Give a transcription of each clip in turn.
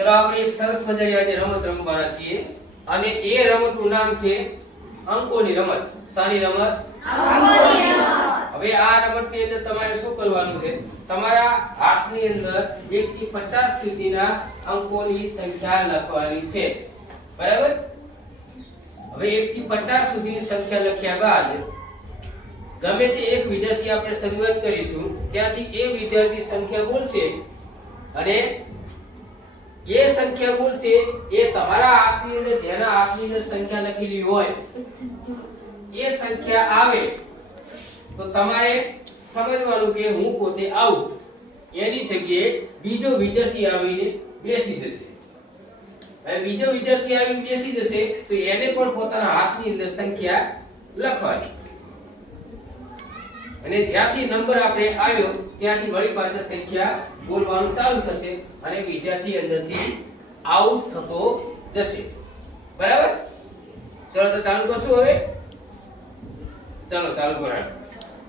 ચલો આપણે એક સરસ મજાની આજે રમત રમવાના છીએ. અને એ રમતનું નામ છે અંકોની રમત. શાની રમત? હવે આ રમતની અંદર તમારે શું કરવાનું છે? તમારા હાથની અંદર 1 થી 50 સુધીના અંકોની સંખ્યા લખવાની છે. બરાબર? હવે 1 થી 50 સુધીની સંખ્યા લખ્યા બાદ ગમે તે એક વિદ્યાર્થી આપણે શરૂઆત કરીશું ત્યાંથી એ વિદ્યાર્થી સંખ્યા બોલશે અને એ સંખ્યા બોલશે એ તમારા હાથની અંદર જેના હાથની અંદર સંખ્યા લખેલી હોય, એ સંખ્યા આવે, તો તમારે સમજવાનું કે હું પોતે આઉટ એની જગ્યાએ બીજો વિદ્યાર્થી આવીને બેસી જશે. હવે બીજો વિદ્યાર્થી આવીને બેસી જશે, તો એને પણ પોતાના હાથની અંદર સંખ્યા લખવાની. અને જ્યાંથી નંબર આપણે આવ્યો, ત્યાંથી વળી પાછા સંખ્યા બોલવાનું ચાલુ થશે અને બીજાથી અંદરથી આઉટ થતો જશે. બરાબર? ચલો તો ચાલુ કરશું હવે? ચલો, ચાલુ કરાય.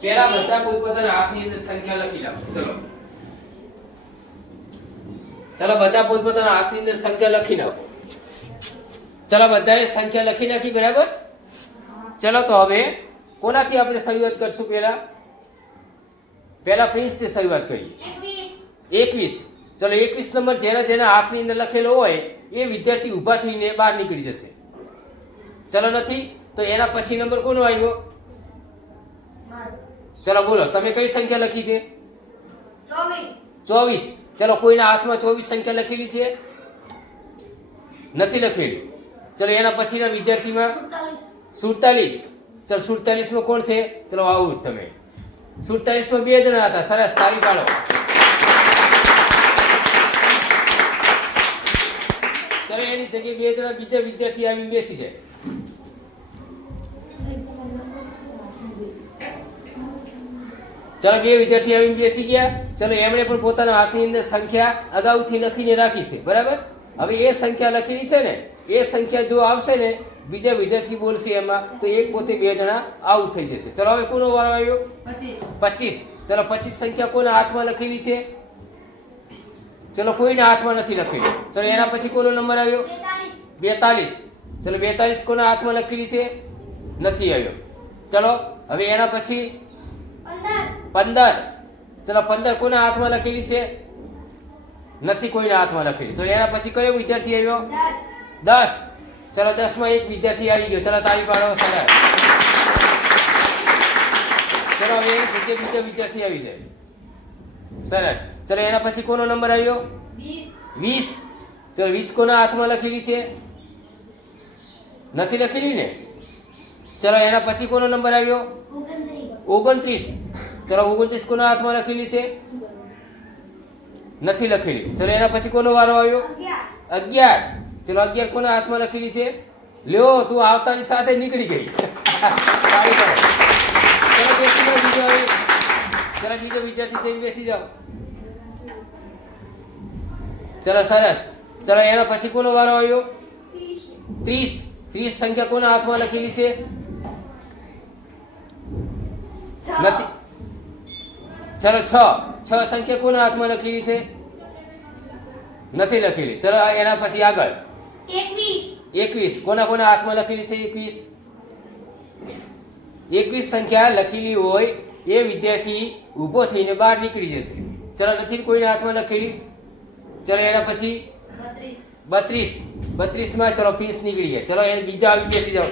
પહેલા બધા પોતપોતાના હાથની અંદર સંખ્યા લખી નાખો. ચલો. ચલો, બધા પોતપોતાના હાથની અંદર સંખ્યા લખી નાખો. ચલો, બધાએ સંખ્યા લખી નાખી, બરાબર? ચલો તો હવે કોનાથી આપણે શરૂઆત કરશું પહેલા? પહેલા પ્રિન્સથી શરૂઆત કરીએ. એકવીસ. ચલો એકવીસ નંબર જેના જેના હાથની અંદર લખેલો હોય, એ વિદ્યાર્થી ઊભા થઈને બહાર નીકળી જશે. ચલો નથી, તો એના પછી નંબર કોનો આવ્યો? ચલો બોલો, તમે કઈ સંખ્યા લખી છે? ચોવીસ. ચલો કોઈના હાથમાં ચોવીસ સંખ્યા લખેલી છે? નથી લખેલી. ચલો એના પછીના વિદ્યાર્થીમાં? સુડતાલીસ. ચલો સુડતાલીસમાં કોણ છે? ચલો આવું તમે. સુડતાલીસમાં બે જણા હતા. સરસ તારી પાડો. ત્યારે એની જગ્યાએ બે જણા બીજા વિદ્યાર્થી આવીને બેસી જાય. ચલો, બે વિદ્યાર્થી આવીને બેસી ગયા. ચલો, એમણે પણ પોતાના હાથની અંદર સંખ્યા અગાઉથી લખીને રાખી છે. બરાબર? હવે એ સંખ્યા લખેલી છે ને? એ સંખ્યા જો આવશે ને બીજા વિદ્યાર્થી બોલશે એમાં તો એક પોતે બે જણા આઉટ થઈ જશે. ચલો હવે કોનો વારો આવ્યો? પચીસ. ચલો પચીસ સંખ્યા કોના હાથમાં લખેલી છે? ચલો કોઈના હાથમાં નથી લખેલી. ચલો એના પછી કોનો નંબર આવ્યો? બેતાલીસ. ચલો બેતાલીસ કોના હાથમાં લખેલી છે? નથી આવ્યો. ચલો હવે એના પછી? પંદર. ચલો પંદર કોના હાથમાં લખેલી છે? નથી કોઈના હાથમાં લખેલી. ચલો એના પછી કયો વિદ્યાર્થી આવ્યો? દસ. ચલો દસમાં એક વિદ્યાર્થી આવી ગયો. ચલો તાળી પાડો સરસ ચલો હવે જગ્યા બીજો વિદ્યાર્થી આવી જાય. સરસ. ચલો એના પછી કોનો નંબર આવ્યો? વીસ. ચલો વીસ કોના હાથમાં લખેલી છે? નથી લખેલી ને? ચલો એના પછી કોનો નંબર આવ્યો? ઓગણત્રીસ. ચલો ઓગણત્રીસ કોના હાથમાં લખેલી છે? નથી લખેલી. ચલો એના પછી કોનો વારો આવ્યો? અગિયાર. ચલો અગિયાર કોના હાથમાં લખેલી છે? લ્યો તું આવતાની સાથે નીકળી ગઈ. ચલો બેસી જાઓ બીજો હવે. ચલો બીજો વિદ્યાર્થી જઈને બેસી જાઓ. ચલો સરસ. ચલો એના પછી કોનો વારો આવ્યો? ત્રીસ. ત્રીસ સંખ્યા કોના હાથમાં લખેલી છે? નથી. ચલો છ. છ સંખ્યા કોના હાથમાં લખેલી છે? નથી લખેલી. ચલો એના પછી આગળ. એકવીસ. કોના કોના હાથમાં લખેલી છે એકવીસ? એકવીસ સંખ્યા લખેલી હોય એ વિદ્યાર્થી ઊભો થઈને બહાર નીકળી જશે. ચલો નથી કોઈને હાથમાં લખેલી? ચલો એના પછી? બત્રીસ. બત્રીસ. માં ચલો પીસ નીકળી ગયા ચલો એને બીજા આવી બેસી જાઓ.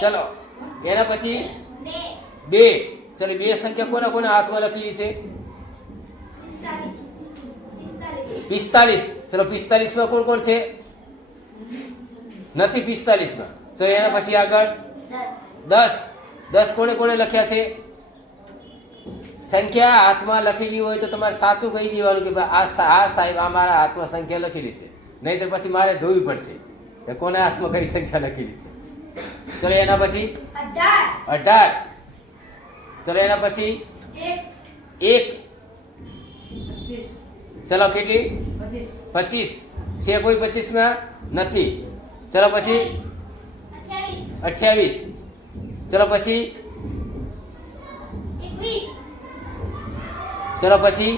ચલો એના પછી? બે. ચલો બે સંખ્યા કોના કોના હાથમાં લખેલી છે? પિસ્તાલીસ. ચલો પિસ્તાલીસમાં કોણ કોણ છે? નથી પિસ્તાલીસમાં ચલો એના પછી આગળ. દસ. દસ કોણે કોણે લખ્યા છે? સંખ્યા હાથમાં લખેલી હોય તો તમારે સાચું કહી દેવાનું કે આ આ સાહેબ આ મારા હાથમાં સંખ્યા લખેલી છે. નહીંતર પછી મારે જોવી પડશે કે કોના હાથમાં કઈ સંખ્યા લખેલી છે. ચલો એના પછી? અઢાર. ચલો એના પછી? એક. ચલો કેટલી? પચીસ. છે કોઈ પચીસમાં નથી. ચલો પછી? અઠ્યાવીસ. ચલો પછી? ચલો પછી?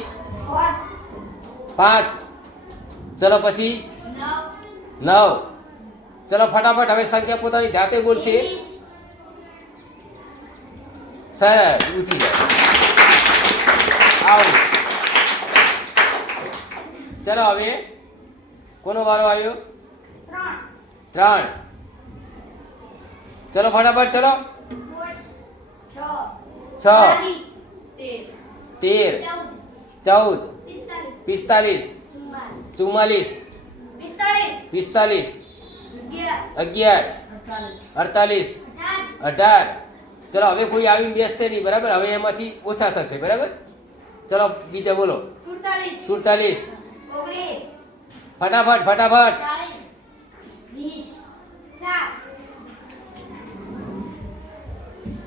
પાંચ. ચલો પછી? નવ. ચલો ફટાફટ હવે સંખ્યા પોતાની જાતે બોલશે. સરસ ઉઠી જાય આવું. ચલો હવે કોનો વારો આવ્યો? ત્રણ. ચલો ફટાફટ, ચલો. છ. તેર. ચૌદ. પિસ્તાલીસ. ચુમ્માલીસ. પિસ્તાલીસ. અગિયાર. અડતાલીસ. અઢાર. ચલો, હવે કોઈ આવીને બેસશે નહીં, બરાબર? હવે એમાંથી ઓછા થશે, બરાબર? ચલો, બીજા બોલો. સુડતાલીસ. ફટાફટ ફટાફટ.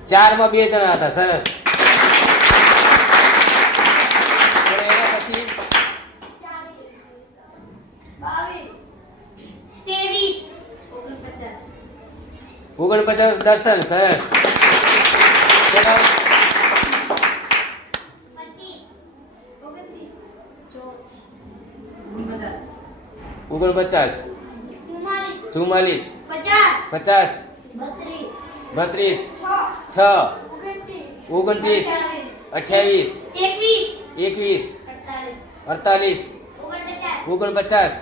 ચારમાં બે જણા હતા સરસ. ઓગણપચાસ. દર્શન સરસ. ઓગણપચાસ. ચુમ્માલીસ. પચાસ. બત્રીસ. છ. ઓગણત્રીસ. અઠ્યાવીસ. એકવીસ. અડતાલીસ. ઓગણપચાસ.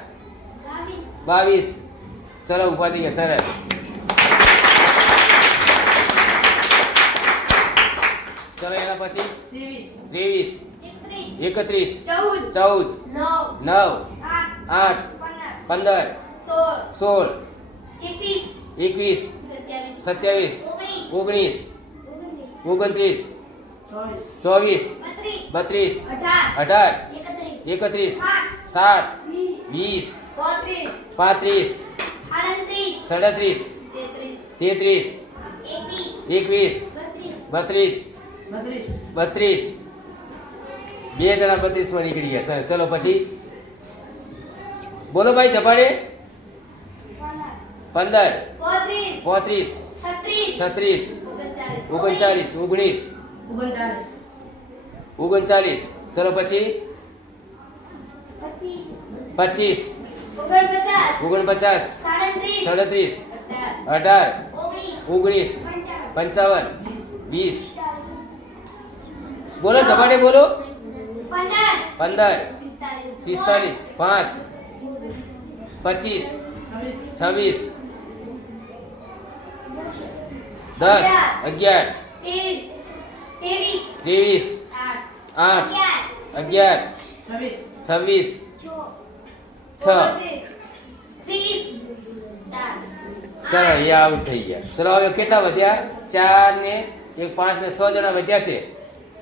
બાવીસ. ચલો ઊભા થઈ ગયા સરસ. ચલો એના પછી? ત્રેવીસ. એકત્રીસ. ચૌદ. નવ. આઠ. પંદર. સોળ. એકવીસ. સત્યાવીસ. ઓગણીસ. ઓગણત્રીસ. ચોવીસ. બત્રીસ. અઢાર. એકત્રીસ. સાત. વીસ. પાંત્રીસ. સાડત્રીસ. તેત્રીસ. એકવીસ. બત્રીસ. બત્રીસ. બે જણા બત્રીસમાં નીકળી ગયા. સર ચલો પછી બોલો ભાઈ જપાડે? પંદર. પોત્રીસ. છત્રીસ. ઓગણચાલીસ. ઓગણીસ. ઓગણચાલીસ. ચલો પછી? પચીસ. ઓગણપચાસ. સાડત્રીસ. અઢાર. ઓગણીસ. પંચાવન. વીસ. બોલો જપાડે બોલો. પંદર. પિસ્તાલીસ. પાંચ. પચીસ. છવ્વીસ. દસ. અગિયાર. ત્રેવીસ. આઠ. અગિયાર. છવ્વીસ. છ. સરળ એ આઉટ થઈ ગયા. ચલો હવે કેટલા વધ્યા? ચાર ને એક પાંચ ને છ જણા વધ્યા છે.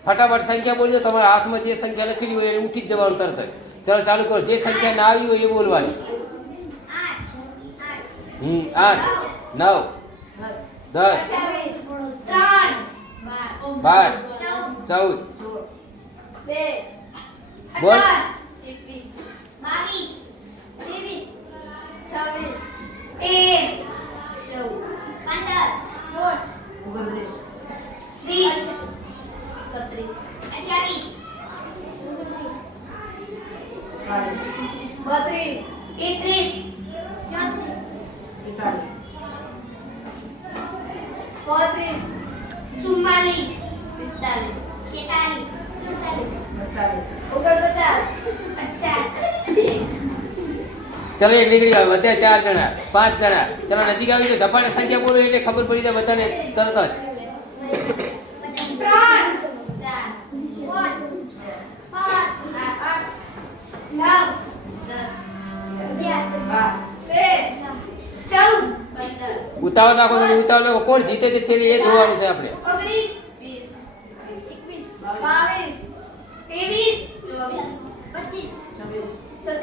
ફટાફટ સંખ્યા બોલજો. તમારા હાથમાં જે સંખ્યા લખેલી હોય એને ઉઠી જ જવાનું તરત ચલો ચાલુ કરો. જે સંખ્યા ના આવી હોય એ બોલવાની. હમ આઠ નવ દસ બાર ચૌદ બોલ. બત્રીસ એકત્રીસ પોત્રીસ ચુમ્માલીસ પિસ્તાલીસ છેતાલીસ સુડતાલીસ ઓગણપચાસ પચાસ ચલો એક નીકળી આવે બધા ચાર જણા, પાંચ જણા. ચલો નજીક આવી જાય ઝપાટે સંખ્યા બોલો એટલે ખબર પડી જાય બધાને તરત જ. ઉતાવળ નાખો તમે ઉતાવળ નાખો. કોણ જીતે છે છેલ્લે એ જોવાનું છે આપણે ઓગણીસ વીસ એકવીસ બાવીસ ત્રેવીસ ચોવીસ પચીસ છવ્વીસ સત્યાવીસ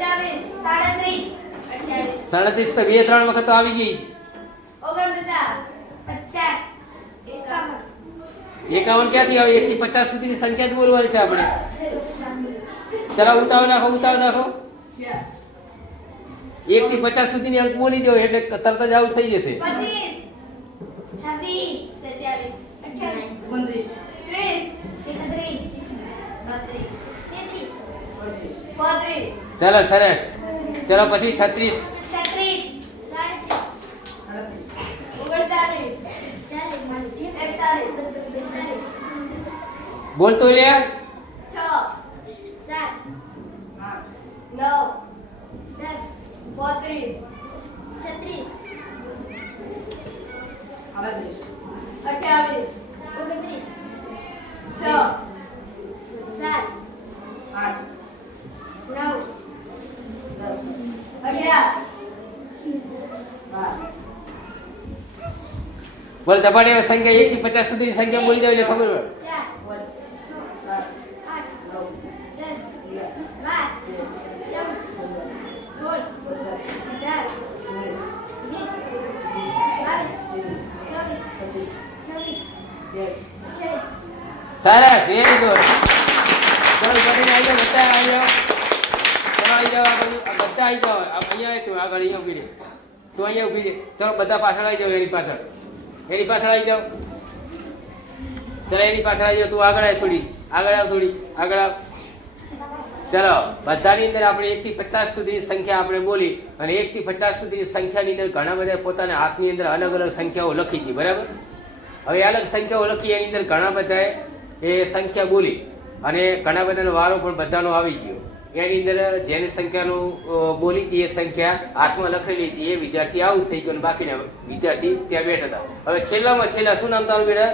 સાડત્રીસ. તો બે ત્રણ વખત તો આવી ગઈ. એકાવન. ક્યાંથી આવે? એક થી પચાસ સુધીની સંખ્યા જ બોલવાની છે આપણે. જરા ઉતાવળ નાખો ઉતાવળ નાખો. એક થી પચાસ સુધીની અંક બોલી દો એટલે તરત જ આઉટ થઈ જશે. પચીસ ચલો સરસ. ચલો પછી છત્રીસ. બોલતો લે છ સાત આઠ નવ દસ બત્રીસ છત્રીસ અઠ્યાવીસ ઓગણત્રીસ છ સાત આઠ નવ દસ અગિયાર બાર બોલ હવે સંખ્યા એક થી પચાસ સુધીની સંખ્યા બોલી જાય ખબર પડે. સરસ વેરી ગુડ ચલો કરીને આવી જાઓ બધા આવી જાઓ ચલો, આવી જાઓ, આ બાજુ બધા આવી જાઓ. અહીંયા તું આગળ અહીંયા ઊભી રહે. તું અહીંયા ઊભી રહે. ચલો, બધા પાછળ આવી જાઓ એની પાછળ. એની પાછળ આવી જાઓ. ચલો, એની પાછળ આવી જાઓ. તું આગળ આવ થોડી. આગળ આવ થોડી. આગળ આવ. ચલો, બધાની અંદર આપણે એકથી પચાસ સુધીની સંખ્યા આપણે બોલી અને એકથી પચાસ સુધીની સંખ્યાની અંદર ઘણા બધા પોતાના હાથની અંદર અલગ અલગ સંખ્યાઓ લખી હતી, બરાબર? હવે અલગ સંખ્યાઓ લખી એની અંદર ઘણા બધાએ એ સંખ્યા બોલી અને ઘણા બધાનો વારો પણ બધાનો આવી ગયો. એની અંદર જેની સંખ્યાનું બોલી હતી એ સંખ્યા હાથમાં લખેલી હતી એ વિદ્યાર્થી આઉટ થઈ ગયો અને બાકીના વિદ્યાર્થી ત્યાં બેઠા હતા. હવે છેલ્લામાં છેલ્લા શું નામ તારું બેટા?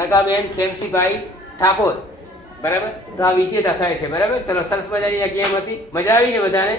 રગાબેન ખેમસીભાઈ ઠાકોર. બરાબર? તો આ વિજેતા થાય છે બરાબર? ચલો સરસ મજાની આ ગેમ હતી. મજા આવી ને બધાને?